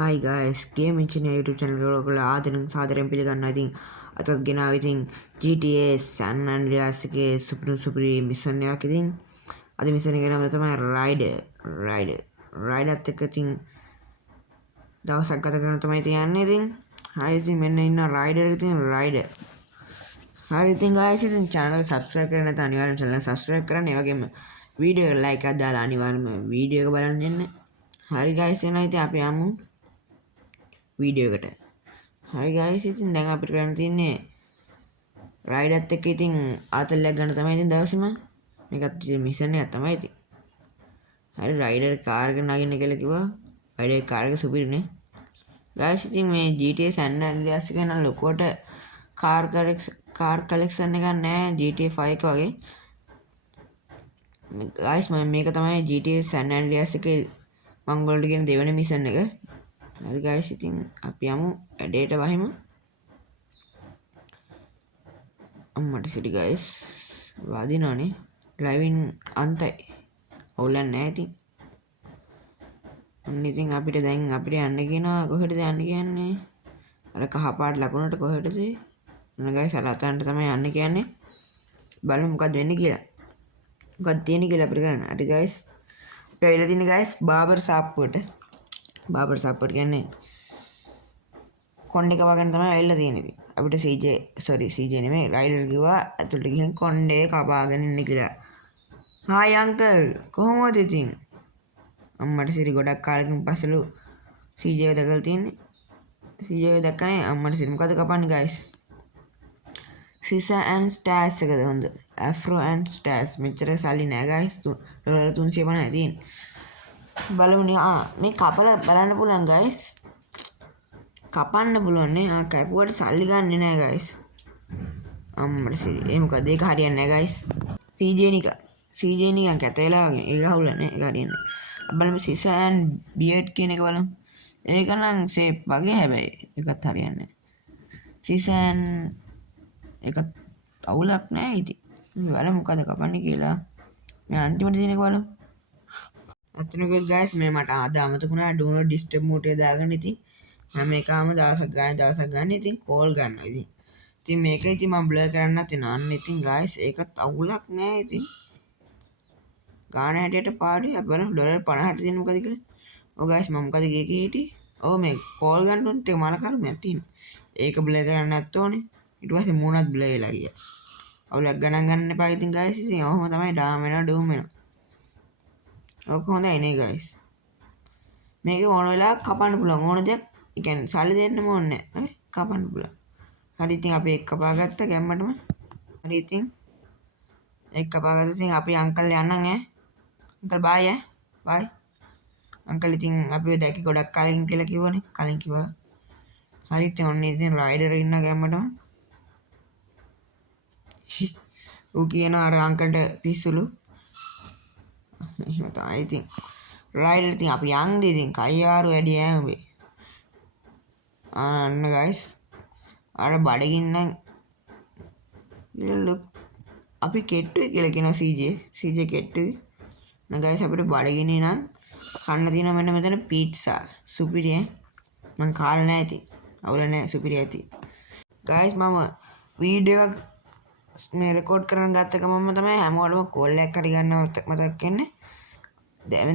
Hi guys, Game Engineer YouTube channel එක ඔයගොල්ලෝ ආදරෙන් සාදරයෙන් පිළිගන්නවා. ඉතින් අතත් ගෙනාව ඉතින් GTA San Andreas එකේ සුපිරි මිෂන් එකක්. ඉතින් අද මිෂන් එකේ නම තමයි රයිඩර් එක්ක ඉතින් දවසක් ගත කරන තමයි ඉතින් යන්නේ. ඉතින් හරි ඉතින් මෙන්න ඉන්න රයිඩර් හරි ඉතින් guys ඉතින් channel එක subscribe කරලා නැත්නම් අනිවාර්යෙන් channel එක subscribe කරන්න. ඒ වගේම වීඩියෝ එක like එකක් දාලා අනිවාර්යෙන්ම වීඩියෝ එක බලන්න එන්න. හරි guys එහෙනම් ඉතින් අපි යමු වීඩියෝ එකට. හරි guys ඉතින් දැන් අපිට කරන්න තියෙන්නේ රයිඩර්ත් එක්ක ඉතින් ආතල්ලයක් ගන්න තමයි ඉතින් දවසේම මේකත් මිෂන් එකක් තමයි ඉතින්. හරි රයිඩර් කාර් එක නගින්න කියලා කිව්වා. රයිඩර් කාර් එක සුපිරිනේ. guys ඉතින් මේ GTA San Andreas එක නම් ලොකුවට කාර් කලෙක්ෂන් එකක් නැහැ GTA 5 එක වගේ. guys මේක තමයි GTA San Andreas එකේ මම ඔයාලට කියන දෙවෙනි මිෂන් එක. හරි guys ඉතින් අපි යමු ඇඩේට වහිමු. අම්මට සිටි guys වදිනවනේ ඩ්‍රයිවිං අන්තයි ඕලන්නේ නැහැ ඉතින්. අන්න ඉතින් අපිට යන්න කියනවා. කොහෙටද යන්න කියන්නේ? අර කහ පාට ලකුණට කොහෙටද? අන්න guys අර අතන්ට තමයි යන්න කියන්නේ. බලමු මොකද වෙන්නේ කියලා. මොකක්ද තියෙන්නේ කියලා අපිට කරන්න. හරි guys අපි ඇවිල්ලා තින්නේ guys බාබර් සාප්පුවට. බාබර් සාප්පුවට කියන්නේ කොණ්ඩේ කපගෙන තමයි ඇවිල්ලා තියෙන්නේ ඉතින්. අපිට CJ නෙමෙයි රයිඩර් කිව්වා ඇතුළට ගිහින් කොණ්ඩේ කපාගෙන ඉන්න කියලා. හායි අංකල් කොහොමද ඉතින්? අම්මට සිරි ගොඩක් කාලෙකින් පස්සෙලු CJ එක දැකලා තියෙන්නේ. CJ එක දැක්කනේ අම්මට සිරි මොකද කපන්නේ guys? Scissor and Stash එකද හොඳ? Afro and Stash මෙච්චර සල්ලි නෑ guys. $350 තියෙන්නේ. බලමුනේ මේ කපලා බලන්න පුළුවන් guys. කපන්න පුළුවන් නේ. කැපුවට සල්ලි ගන්නෙ නෑ guys. අම්මට සිරි. ඒ මොකද ඒක හරියන්නේ නෑ guys. CJ නිකන් කැත වෙලා වගේ. ඒක හවුලන්නේ. ඒක හරියන්නේ නෑ. බලමු Scissor and Beard කියන එක බලමු. ඒක නම් shape වගේ හැබැයි ඒකත් හරියන්නේ නෑ. Scissor and ඒකත් අවුලක් නෑ ඉතින්. බලමු මොකද කපන්නේ කියලා. මේ අන්තිමට තියෙන එක බලමු. අතනකල් guys මේ මට අද අමතකුණා do not disturb mode එක දාගන්න ඉතින්. හැම එකම දවසක් ගන්න ඉතින් කෝල් ගන්නවා ඉතින්. ඉතින් මේක ඉතින් මම බ්ලර් කරන්නත් වෙනවා. අන්න ඉතින් guys ඒකත් අවුලක් නෑ ඉතින්. ගාන හැටියට පාඩුයි අපි බලමු $50ට තියෙන මොකද කියලා. ඔව් guys මම මොකද ගියේ හිටියේ. ඔව් මේ කෝල් ගන්න උන්ට මල කර්මයක් තියෙනවා. ඒක බ්ලර් කරන්න නැත් ඕනේ. ඊට පස්සේ මූණත් බ්ලර් වෙලා ගියා. අවුලක් ගණන් ගන්න එපා ඉතින් guys. ඉතින් ඔහොම තමයි ඩාම් වෙනවා ඩූම් වෙනවා. ඔක හොඳයි නේ guys. මේක ඕන වෙලාවක කපන්න පුළුවන්. ඕන දෙයක් ඒ කියන්නේ සල්ලි දෙන්නම ඕනේ නැහැ. කපන්න පුළුවන්. හරි ඉතින් අපි ඒක කපාගත්ත ගැම්මටම. හරි ඉතින් ඒක කපාගත්ත ඉතින් අපි අංකල් යන්නම් ඈ. අංකල් බයි ඈ. බයි. අංකල් ඉතින් අපි දැක්කේ ගොඩක් කලින් කියලා කිව්වනේ. කලින් කිව්වා. හරි ඉතින් ඔන්න ඉතින් රයිඩර් ඉන්න ගැම්මටම. ඌ කියන අර අංකල්ට පිස්සුලු. එහෙම තමයි ඉතින්. රයිඩර් ඉතින් අපි යන්ද ඉතින් කයියාරු වැඩි ඈ උඹේ. අන්න guys අර බඩගින්න අපි කෙට්ටුවේ කියලා කියනවා CJ කෙට්ටුවේ. න guys අපිට බඩගින්නේ නම් කන්න තියෙනවා මෙන්න මෙතන පීට්සා සුපිරි ඈ. මං කාලා නැහැ ඉතින්. අවුල නැහැ සුපිරි ඇති. guys මම වීඩියෝ එකක් මේ රෙකෝඩ් කරන්න ගත්ත ගමන්ම තමයි හැමෝටම කෝල් එකක් හරි ගන්නව මතක් වෙන්නේ.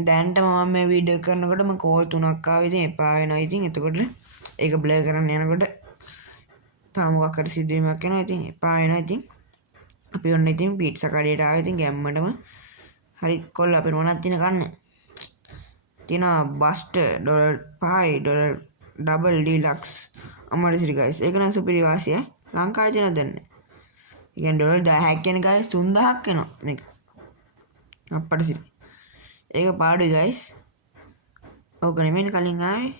දැන්ට මම මේ වීඩියෝ කරනකොට මම කෝල් 3ක් ආවා ඉතින් එපා වෙනවා ඉතින්. එතකොට ඒක බ්ලර් කරන්න යනකොට තාම මොකක් හරි සිදුවීමක් වෙනවා ඉතින් එපා වෙනවා ඉතින්. අපි ඔන්න ඉතින් පීට්සා කඩේට ආවා ඉතින් ගැම්මටම. හරි කොල්ල අපිට මොනවද තියෙන කන්න? තියෙනවා බස්ටර් $5 ඩබල් ඩීලක්ස් අමර සිරි guys. ඒක නම් සුපිරි වාසිය. ලංකාවේ තියෙනවද දන්නේ. ඒ කියන්නේ $1000ක් කියන guys 3000ක් වෙනවා මේක. අප්පට සිරි. ඒක පාඩුයි guys. ඕක නෙමෙයි කලින් ආවේ.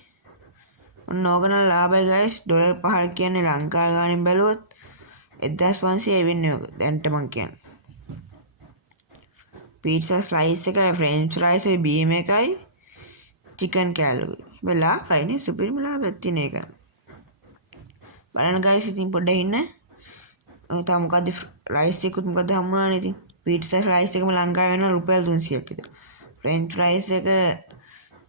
ඔන්න ඕකන ලාභයි guys. $5 කියන්නේ ලංකාවේ ගානින් බැලුවොත් 1500 වෙන්නේ ඕක. දැන්ට මං කියන්නේ. පීට්සා ස්ලයිස් එකයි ෆ්‍රෙන්ච් ෆ්‍රයිස් එකයි බීම් එකයි චිකන් කෑල්ලුයි. මේ ලාභයිනේ සුපිරිම ලාභයක් තියෙන එක. බලන්න guys ඉතින් පොඩ්ඩක් ඉන්න. තාම මොකද්ද රයිස් එකකුත් මොකද හම්බුනානේ ඉතින්. පීට්සා ස්ලයිස් එකම ලංකාවේ වෙනවා රුපියල් 300ක් විතර. ෆ්‍රෙන්ච් ෆ්‍රයිස් එක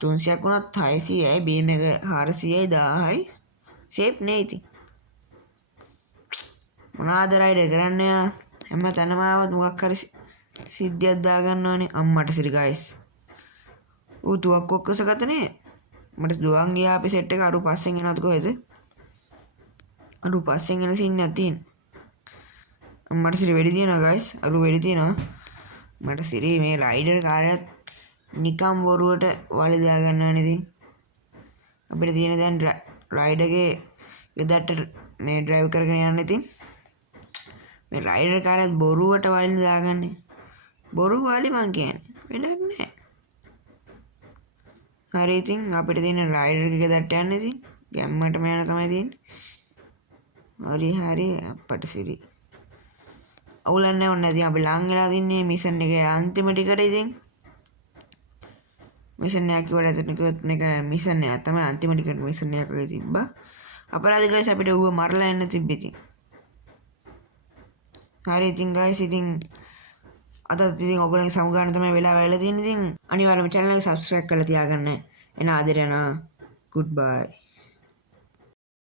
300ක් වුණත් 600යි බීම් එක 400යි 1000යි සේප් නේ ඉතින් මොනවාද රයිඩර් කරන්න යා හැම තැනම ආවත් මොකක් හරි සිද්ධියක් දාගන්න ඕනේ අම්මට සිරි ගයිස් ඌ තුවක්කුවක් කොසගතනේ මට දුවන් ගියා අපි සෙට් එක අරු පස්සෙන් එනවද කොහෙද අරු පස්සෙන් එන සීන් එකක් තියෙන අම්මට සිරි වෙඩි තියනවා ගයිස් අරු වෙඩි තියනවා මට සිරි මේ රයිඩර් කාර්යයක් නිකම් බොරුවට වලි දාගන්නවා නේද අපිට තියෙන දැන් රයිඩර්ගේ ගෙදරට මේ ඩ්‍රයිව් කරගෙන යන්න ඉතින් මේ රයිඩර් කාර්යයක් බොරුවට වලි දාගන්නේ බොරු වලි මං කියන්නේ වැඩක් නැහැ හරි ඉතින් අපිට තියෙන රයිඩර්ගේ ගෙදරට යන්න ඉතින් ගැම්මටම යන තමයි තියෙන්නේ හරි අපට සිරි අවුලක් නැහැ ඔන්න ඉතින් අපි ලං වෙලා තින්නේ මිෂන් එකේ අන්තිම ටිකට ඉතින් මිෂන් එක කිව්වට ඇත්තටම කිව්වොත් මේක මිෂන් එක තමයි අන්තිම ටිකට මිෂන් එකක තිබ්බා අපරාධ ගයිස් අපිට ඌව මරලා යන්න තිබ්බ ඉතින් හරි ඉතින් ගයිස් ඉතින් අද ඉතින් ඔයගොල්ලන්ගේ සමුගාන තමයි වෙලා වෙලා තියෙන්නේ ඉතින් අනිවාර්යයෙන්ම channel එක subscribe කරලා තියාගන්න එන ආදරේ යනවා goodbye